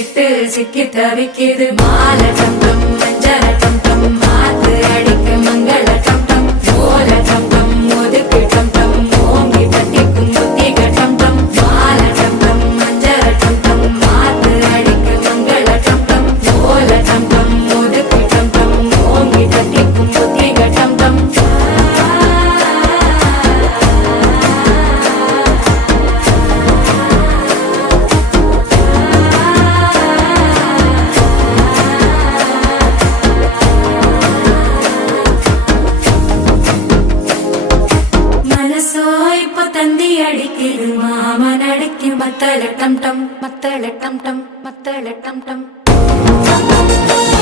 விட்டு சிக்கி தவிக்குது மாலை டம் டம் மஞ்சள டம் டம் மாத்து அடிக்க மங்கள டம் டம் ஓல டம் டம் ஒதுக்கு டம் டம் ஓங்கி தட்டிக்கும் புத்திக டம் டம் மாலை டம் டம் மஞ்சள டம் டம் மாத்து அடிக்க மங்கள டம் டம் ஓல டம் டம் ஒதுக்கு டம் டம் ஓங்கி தட்டிக்கும் புத்திக டம் டம் தந்தி அடிக்குது மாமன் அடிக்கு மத்தள டம் டம் மத்தள டம் டம் மத்தள டம் டம்